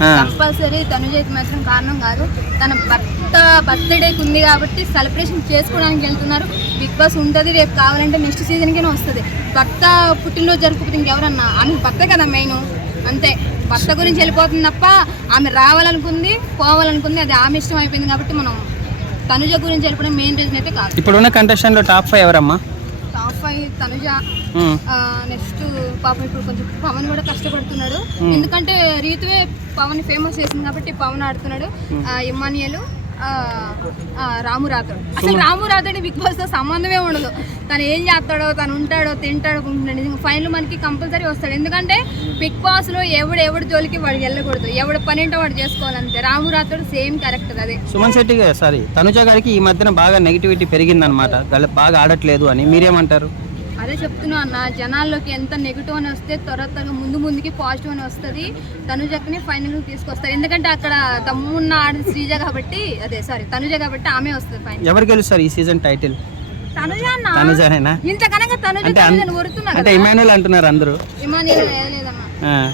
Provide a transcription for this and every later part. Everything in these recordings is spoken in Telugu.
కంపల్సరీ తనుజ అయితే మాత్రం కారణం కాదు. తన బర్త్డేకి ఉంది కాబట్టి సెలబ్రేషన్ చేసుకోవడానికి వెళ్తున్నారు. బిగ్ బాస్ ఉంటుంది, రేపు కావాలంటే నెక్స్ట్ సీజన్కైనా వస్తుంది. భర్త పుట్టినరోజు జరుపుకుంటే ఇంకెవరన్నా ఆమె భర్త కదా మెయిన్, అంతే. భర్త గురించి వెళ్ళిపోతుంది తప్ప ఆమె రావాలనుకుంది, పోవాలనుకుంది, అది ఆమె ఇష్టం అయిపోయింది. కాబట్టి మనం తనుజ గురించి వెళ్ళిపోవడం మెయిన్ రీజన్ అయితే కాదు. ఇప్పుడున్న కంటెస్టెంట్లో టాప్ 5 ఎవరమ్మా? టాప్ 5 తనుజ, నెక్స్ట్ పాపం ఇప్పుడు కొంచెం పవన్ కూడా కష్టపడుతున్నాడు. ఎందుకంటే రీతువే పవన్ ఫేమస్ చేసింది కాబట్టి పవన్ ఆడుతున్నాడు. ఇమ్మానియలు, రాము రాథోడ్. అసలు రాము రాథోడ్ బిగ్ బాస్ తో సంబంధమే ఉండదు. తను ఏం చేస్తాడో, తను ఉంటాడో, తింటాడో, ఫైనల్ మనకి కంపల్సరీ వస్తాడు. ఎందుకంటే బిగ్ బాస్ లో ఎవడు జోలికి వాడు వెళ్ళకూడదు, ఎవడు పని ఏంటో వాడు చేసుకోవాలంతే. రాము రాథోడ్ సేమ్ క్యారెక్టర్ అదే. సుమన్ శెట్టి తనుజ గారికి ఈ మధ్యన బాగా నెగిటివిటీ పెరిగిందనమాట, బాగా ఆడట్లేదు అని, మీరేమంటారు? అదే చెప్తున్నా అన్న, జనాల్లోకి ఎంత నెగిటివ్ అని వస్తే త్వరగా ముందుకి పాజిటివ్ అని వస్తుంది. తనుజని ఫైనల్ తీసుకొస్తారు. ఎందుకంటే అక్కడ తమ్మున్న ఆడి శ్రీజ కాబట్టి, తనుజ కాబట్టి ఆమె వస్తుంది ఫైనల్. ఎవరు గెలుస్తారు ఈ సీజన్ టైటిల్? తనుజ అన్న. తనుజనేనా? ఇంతకనగా తనుజ అంటే ఇమానుయల్ అంటున్నారు అందరూ. ఇమానుయల్ లేదమ్మా,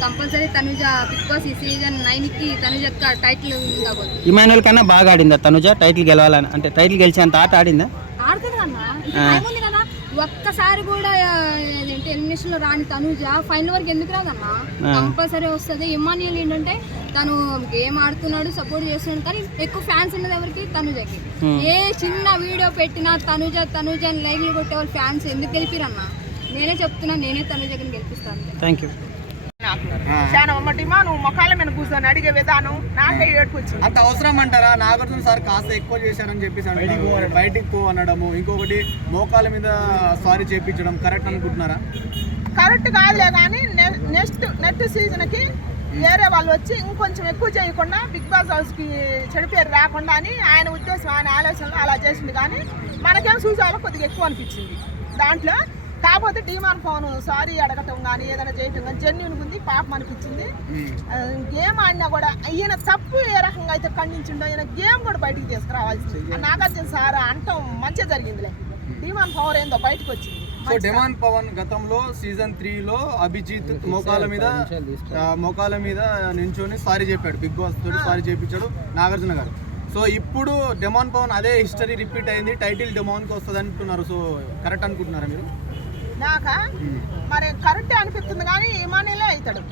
కంపల్సరీ తనుజ. బిగ్ బాస్ ఈ సీజన్ 9 కి తనుజ టైటిల్ కాబోతుంది. ఇమానుయల్ కన్నా బాగా ఆడిందా తనుజ? టైటిల్ గెలవాలని, అంటే టైటిల్ గెలిచేంత ఆట ఆడిందా? ఆడుతుంది అన్న, కదా. ఒక్కసారి కూడా ఎలిమినేషన్ లో రాని తనుజ ఫైనల్ వరకు ఎందుకు రాదన్నా? కంపల్సరీ వస్తుంది. ఇమానియల్ ఏంటంటే తను గేమ్ ఆడుతున్నాడు, సపోర్ట్ చేస్తున్నాడు, కానీ ఎక్కువ ఫ్యాన్స్ ఉన్నది ఎవరికి? తనుజకి. ఏ చిన్న వీడియో పెట్టినా తనుజ అని లైక్లు కొట్టే వాళ్ళు ఫ్యాన్స్ ఎందుకు గెలిపిరన్నా? నేనే చెప్తున్నా, నేనే తనుజని గెలిపిస్తాను. Thank you. చాలా అమ్మటిమా నువ్వు మొక్కల మీద కూర్చొని అడిగే విధానం నాకే ఏడుపు వచ్చింది. అంత అవసరం అంటారా? నాగార్జున సార్ కాస్త ఎక్కువ చేశారని చెప్పేసి బయటికి పో అనడము, ఇంకొకటి మోకాల మీద సారీ చేయించడం కరెక్ట్ అనుకుంటున్నారా? కరెక్ట్ కాదులే, కానీ నెక్స్ట్ సీజన్కి వేరే వాళ్ళు వచ్చి ఇంకొంచెం ఎక్కువ చేయకుండా బిగ్ బాస్ హౌస్కి చెడు పేరు రాకుండా అని ఆయన ఉద్దేశం, ఆయన ఆలోచనలో అలా చేసింది. కానీ మనకేం చూసాలో కొద్దిగా ఎక్కువ అనిపించింది దాంట్లో. కాకపోతే డిమాండ్ ఫోన్ సారీ అడగటం కానీ ఏదైనా చేయటం కానీ జెన్యున్ ఉంది, పాపం అనిపించింది. గేమ్ ఆడినా కూడా ఈయన తప్పు ఏ రకంగా అయితే ఖండించిండో ఈయన గేమ్ కూడా బయటికి తీసుకురావాల్సింది. నాగార్జున సార్ అంటాం మంచిగా జరిగిందిలే, డిమాండ్ పవర్ ఏందో బయటకు వచ్చింది. సో డిమాండ్ పవన్ గతంలో సీజన్ 3లో అభిజిత్ మోకాల మీద నించొని సారీ చెప్పాడు, బిగ్ బాస్ తోటి సారీ చేయించాడు నాగార్జున గారు. సో ఇప్పుడు డిమాండ్ పవన్ అదే హిస్టరీ రిపీట్ అయింది, టైటిల్ డిమాండ్కి వస్తుంది అంటున్నారు. సో కరెక్ట్ అనుకుంటున్నారా మీరు? నాక మరి కరెక్టే అనిపిస్తుంది, కానీ ఇమానియలే అవుతాడు.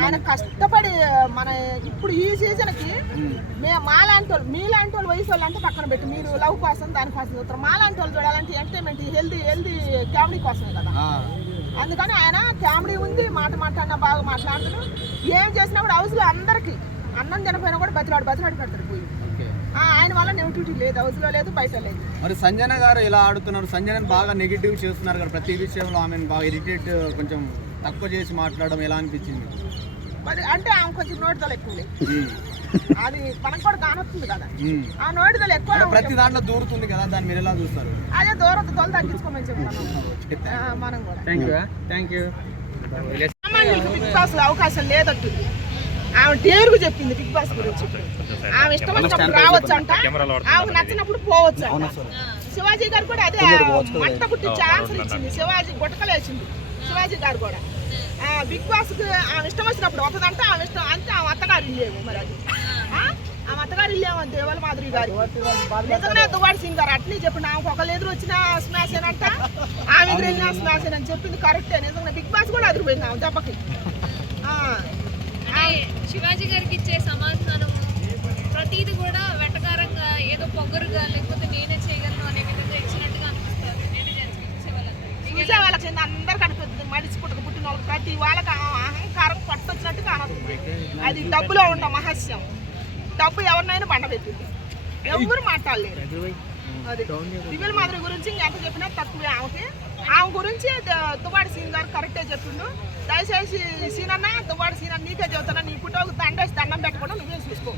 ఆయన కష్టపడి మన ఇప్పుడు ఈ సీజన్కి మాలాంటి వాళ్ళు, మీలాంటి వాళ్ళు, వయసు వాళ్ళు అంటే పక్కన పెట్టి మీరు లవ్ కోసం దానికోసం చూస్తారు. మాలాంటి వాళ్ళు చూడాలంటే ఎంటర్టైన్మెంట్ హెల్దీ కామెడీ కోసమే కదా. అందుకని ఆయన కామెడీ ఉంది, మాట్లాడినా బాగా మాట్లాడుతాడు. ఏం చేసినా కూడా హౌస్లో అందరికీ అన్నం తినపోయినా కూడా బతిలాడు పెడతాడు పోయి. ఆయన వల్ల నెగిటివిటీ లేదు, హౌస్లో లేదు, బయట లేదు. మరి సంజన గారు ఇలా ఆడుతున్నారు, సంజన బాగా నెగిటివ్ చేస్తున్నారు కదా ప్రతి విషయంలో, ఆమెను బాగా ఇరిటేట్ కొంచెం తక్కువ చేసి మాట్లాడడం ఎలా అనిపించింది? మరి అంటే ఆమె కొంచెం నోటిదలు ఎక్కువ లేదు, అది మనకు కూడా కానొస్తుంది కదా. ఆ నోటిదలు ఎక్కువ ప్రతి దాంట్లో దూరుతుంది కదా, దాన్ని మీరు ఎలా చూస్తారు? అదే దూరం తొలి తగ్గించుకోమని చెప్తాను మనం కూడా. Thank you. బిగ్ బాస్ అవకాశం లేదట్టు ఆమె డేరుగా చెప్పింది బిగ్ బాస్ గురించి. ఆమె ఇష్టం వచ్చినప్పుడు రావచ్చు అంట, ఆమెకు నచ్చినప్పుడు పోవచ్చు అంట. శివాజీ గారు కూడా అదే మంట పుట్టి ఛాన్స్ ఇచ్చింది, శివాజీ గుట్టకలేసింది శివాజీ గారు కూడా. బిగ్ బాస్ కి ఆమె ఇష్టం వచ్చినప్పుడు వస్తుందంట, ఆమె ఇష్టం అంటే ఆమె అత్తగారు ఇల్లేము. మరి అది ఆమె అత్తగారు ఇల్లేము దేవల మాధురి గారు. నిజంగా దువాడి సింగ్ గారు అట్లే చెప్పింది, ఆమెకు ఒకళ్ళు ఎదురు వచ్చినా స్మాష్ ఏనంట, ఆమె ఎదురు వెళ్ళినా స్మాష్ అని చెప్పింది కరెక్టే. నిజంగా బిగ్ బాస్ కూడా ఎదురుపోయింది ఆమె దెబ్బకి. శివాజీ గారికి ఇచ్చే సమాధానం ప్రతిది కూడా వెటకారంగా, ఏదో పొగరుగా, లేకపోతే నేనే చేయగలను అనే విధంగా ఇచ్చినట్టుగా అనిపిస్తుంది. చూసే వాళ్ళకి అందరికి అనిపిస్తుంది, మడిచి పుట్టిన వాళ్ళకి ప్రతి వాళ్ళకి అహంకారం పట్టొచ్చినట్టు కానొస్తుంది. అది డబ్బులో ఉంటాం మహస్యం. డబ్బు ఎవరినైనా బండబెట్టింది, ఎవరు మాట్లాడలేరు. అది దివ్యల మాధురి గురించి ఎంత చెప్పినా తక్కువే ఆమెకి. ఆమె గురించి దువ్వాడి సీన్ గారు కరెక్టే చెప్పిండు. దయచేసి సీనన్న దువ్వాడి సీన్ నీకే చెబుతున్నా, నీ పుట్టోకు దండేసి దండం పెట్టకుండా నువ్వే చూసుకో.